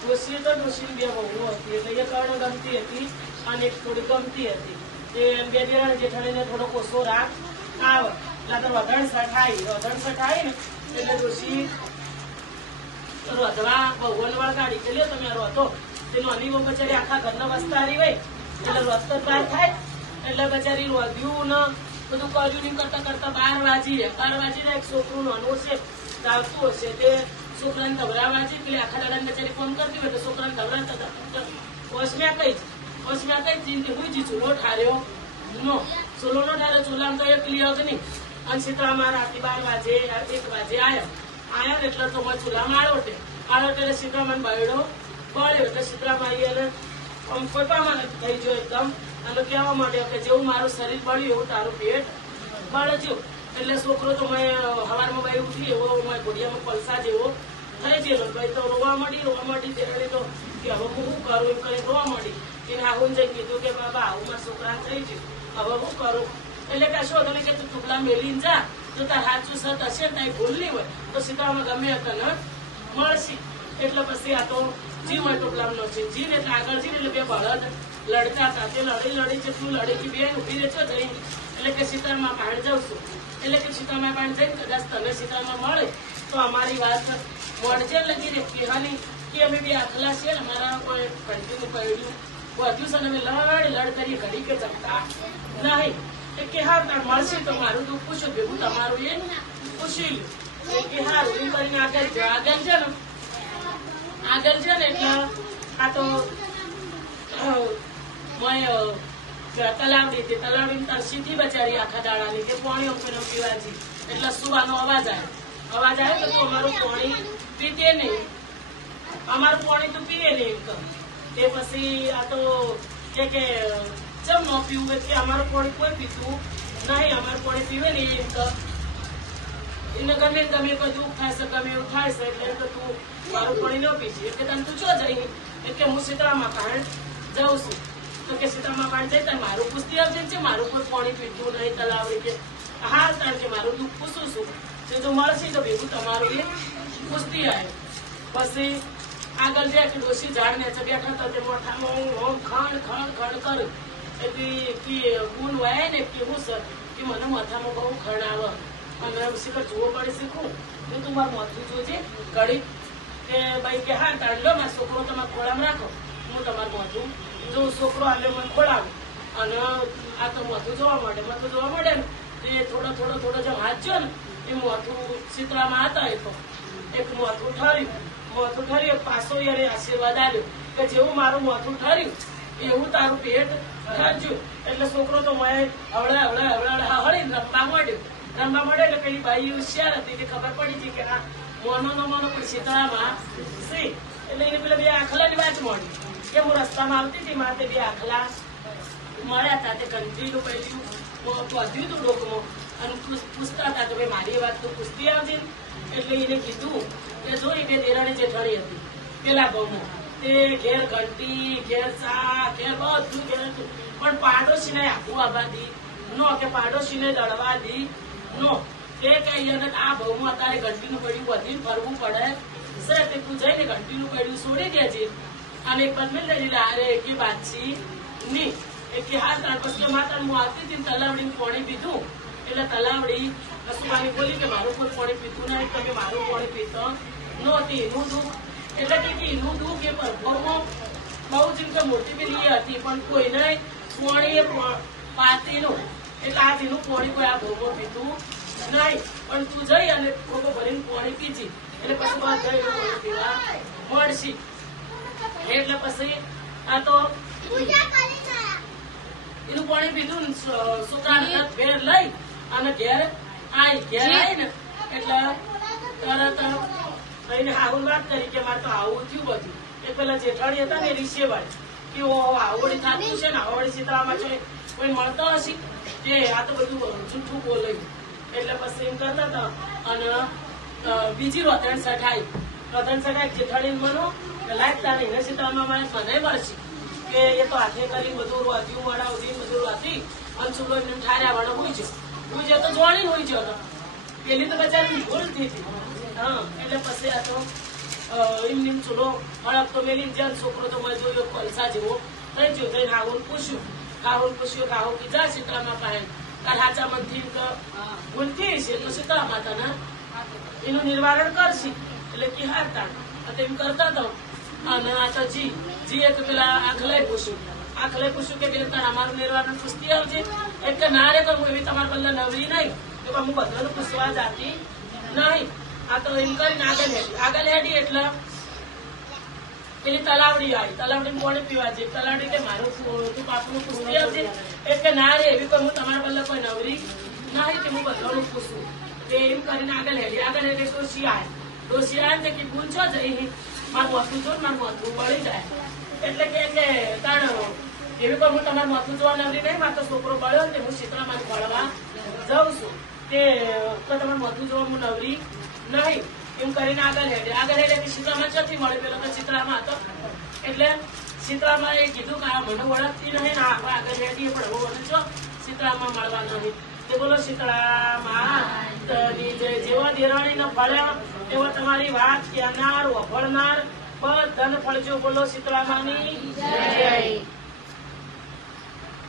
ડોશી તો ડોશીની બે વહુઓ હતી એટલે એક અણ ગમતી હતી અને એક થોડી ગમતી હતી. એ બે દેરાણી જેઠાણીને થોડો કોસો રાગ આવે એટલે વધણ સઠાઈ ને એટલે ડોશી રોધવા ભગવાન વળગાડી કે લ્યો તમે રોધો. તે નાની બહુ બચારી આખા ઘરના વસ્તારી હોય એટલે રોધતો બહાર થાય એટલે બચારી રોધ્યું ને બધું કર્યું નહીં કરતા કરતા 12 વાગી જાય. એક છોકરું નાનું છે આવતું હશે તે છોકરાને ધબરાવા છે એટલે આખા દાડાને બચારી ફોન કરતી હોય તો છોકરાને ધબરાતા ઓછમ્યા કઈ ચીનથી હું જી ચૂલો ઠાર્યો નો ચૂલો નો ઠાર્યો ચૂલામાં તો એક લીયો જ નહીં. અને સીતળામાં રાતે 12 વાગે 1 વાગે આયા ને એટલે તો ચૂલામાં આળોટે એટલે સીતળામાં બળ્યો બળ્યો એટલે સીતળામાં આવીને આમ ફોટામાં થઈ ગયો એકદમ અને કહેવા માંડ્યો કે જેવું મારું શરીર બળ્યું એવું તારું પેટ બળજો. એટલે છોકરો તો મેં સવારમાં ભાઈ ઉઠી એવો ઘોડિયામાં પલસા જેવો થઈ ગયેલો. ભાઈ તો રોવા માંડી ત્યારે તો કે હવે હું શું કરું એમ કરીને રોવા માંડી. એને આવું જઈ કીધું કે બાબા આવું મારા છોકરા થઈ ગયું હવે હું કરું. એટલે કશો તમે કે તું ટુકડા મેલીને જા તો તાર સાચું સત હશે ને તારી ભૂલ નહીં હોય તો સીતામાં ગમે તને મળશે. એટલે પછી આ તો જીવ હોય ટુકડાનો છે જીવ એટલે આગળ જીવ એટલે બે બળદ લડતા હતા. તે લડી જેટલું લડે કે બે ઉભી રહેજો જઈ એટલે કે સીતામાં પાણી જાઉં છું. એટલે કે સીતામાં પાણી જઈને કદાચ તમે સીતામાં મળે તો અમારી વાત મળજે લગી રે કહેવાની કે અમે બે આખલા છીએ ને અમારા કોઈ ઘંટીનું પડ્યું વધ્યું છે ને અમે લડ કરી ઘડી કે જમતા નહીં. કે હા તાર મળશે તો મારું દુઃખ પૂછ્યું ભેગું તમારું એ પૂછી લ્યું કે હારું એમ કરીને આગળ છે ને એટલે આ તો તલાવડી હતી તલાવડી તાર સીધી બચારી આખા દાડાની કે પાણી ઉપર પીવાજી એટલે સુવાનો અવાજ આવે તો અમારું પાણી પીતે નહીં અમારું પાણી તો પીએ નહીં એમ તે પછી આ તો કે ચમ ન પીવું કે અમારું પાણી કોઈ પીતું નહીં અમારું પાણી પીવે ને એમ તો એને ગમે કોઈ દુઃખ થાય છે ગમે એવું થાય છે એટલે તું મારું પાણી ન પીજે એટલે તને તું જો જઈ એટલે હું સીતળામાં પાણી જાઉં છું. તો કે સીતામાં પાણી જાય ત્યારે મારું પૂછતી આવજે છે મારું કોઈ પાણી પીતું નહીં તલાવડી કે હા તાર કે મારું દુઃખ પૂછું છું તે તો મળશે તો ભેગું તમારું એ પૂછતી આવે. પછી આગળ જાય કે ડોશી ઝાડ નીચે બેઠા હતા તે મોઠામાં ખણ કરું એટલે ગુણ વાય ને કેવું સર કે મને માથામાં બહુ ખણ આવે અને શીખર જોવો પડે શીખું હું તું મારું માથું જોજે ઘડી કે ભાઈ કે હા તાણ લો મારો છોકરો તમારા ખોળામાં રાખો હું તમારું માથું જો છોકરો આલે મને ખોળાવું અને આ તો માથું જોવા મળે ને એ થોડો જેમ હાચ્યો ને એ માથું સીતળામાં હતા એ તો એક માથું ઠર્યું પાછો યારે આશીર્વાદ આવ્યો કે જેવું મારું માથું ઠર્યું એવું તારું પેટ ઠરજ્યું. એટલે છોકરો તો મેં હવળે હળીને રમવા માંડ્યો એટલે પેલી બાઈ હોશિયાર હતી કે ખબર પડી હતી કે આ મોનો પણ સીતળામાં સી એટલે એને પેલા બે આખલાની વાત મળી કે હું રસ્તામાં આવતી હતી મારે બે આખલા મળ્યા હતા તે કંટ્રીનું પહેલું વધ્યું હતું ડોકમાં અને પૂછતા હતા કે ભાઈ મારી વાત તો પૂછતી આવજે. એટલે એને કીધું કે જો એ બે દેરાણી જેઠાણી હતી પેલા ગામમાં તે ઘેર ઘંટી ઘેર ચા ઘેર બધું ઘેર હતું પણ પાડોશીને આખું આબાદી નો કે પાડોશીને દળવા દી નો તે કઈ આ ભાવમાં અત્યારે ઘંટીનું પડ્યું બધી ફરવું પડે સર તે તું જઈને ઘંટીનું પડ્યું છોડી દેજે અને એક બદમેલ લઈ અરે કે બાદશી ની કે હા ત્રણ પછી માતા હું આવતી હતી તલાવડી પાણી પીધું એટલે તલાવડી કસુબાની બોલી કે મારું કોઈ પાણી પીતું નહીં તમે મારું પાણી પીતો નહોતી એનું દુઃખ એટલે કે એનું દુઃખ એ પરફોર્મમાં બહુ જ મોટી પેલી હતી પણ કોઈને પાણી પાતીનું એટલે આજ એનું પાણી કોઈ આ ભોગો પીતું નહીં પણ તું જઈ અને ભોગો ભરીને પાણી પીજી એટલે પછી બાદ જઈ પાણી પીવા મળશે. એટલે પછી આ તો એનું પાણી પીધું ને છોકરાને ઘેર લઈ અને ઘેર આવી ને એટલે તરત એને હારું વાત કરી કે મારે તો આવું થયું બધું. એ પેલા જેઠાણી હતા ને રીસેવાળી કે આવડી થતું છે ને આવડી સીતળામાં છે કોઈ મળતો હશે જે આ તો બધું જૂઠું બોલાયું. એટલે પછી એમ કરતા હતા અને બીજી રોતણ સઠાઈ જેઠાણી મનો લાગતા નહીં ને સીતળામાં મને મળશે કે એ તો હાથે કરી બધું રોધ્યું વડાવધી બધું રોધી અને ચૂલો ઠાર્યા વાળો હોય છે તો જોવાની હોય છે પેલી તો બચારી ભૂલ થઈ હતી હા એટલે પછી આ તો એમની ચૂલો હળક તો મેલી જ્યાં છોકરો તો મેં જોયો કોલસા જેવો થઈ ગયો તો રાહુલ પૂછ્યું રાહુલ કીધા શીતળામાં પાસે તાર હાચા મનથી ભૂલતી છે તો શીતળા માતાના એનું નિવારણ કરશે એટલે કે હારતા એમ કરતા તો અને આ તો જી એક પેલા આખલે પૂછ્યું કે બેન તાર અમારું નિર્વારણ પૂછતી આવજે એક કે ના રે કરું એવી તમારા બદલે નવરી નહીં તો હું બધાનું પૂછવા જાતી નહીં આ તો એમ કરીને આગળ હેડી એટલે પેલી તલાવડી આવી તલાવડી કોને પીવા છે તલાવડી કે મારું તું પાપનું પૂછતી આવજે એક કે ના રે એવી કોઈ હું તમારા બદલે કોઈ નવરી નહીં કે હું બધાનું પૂછું એમ કરીને આગળ હેડી ડોસી આવે ને કે પૂછો જઈ મારું મોથું જો મારું મોથું પડી જાય એટલે કે તાણ એવી કોઈ હું તમારું મોથું જોવા નવરી નહીં મારો છોકરો બળ્યો ને હું શીતળામાં ભણવા જાઉં છું કે તમારું મોથું જોવા હું નવરી નહીં એમ કરીને આગળ હેડે કે શીતળામાં ચોથી મળે પેલો તો ચિત્રામાં હતો એટલે શીતળામાં એ કીધું કે આ મને ઓળખતી નહીં ને આગળ હેડીએ પણ હું ઓળખજો શીતળામાં મળવા નહીં તે બોલો શીતળામાં જેવો દેરાણીને ફળ્યો એવો તમારી વાત કહેનાર વફળનાર બધાને ફળજો બોલો શીતળામાની જય.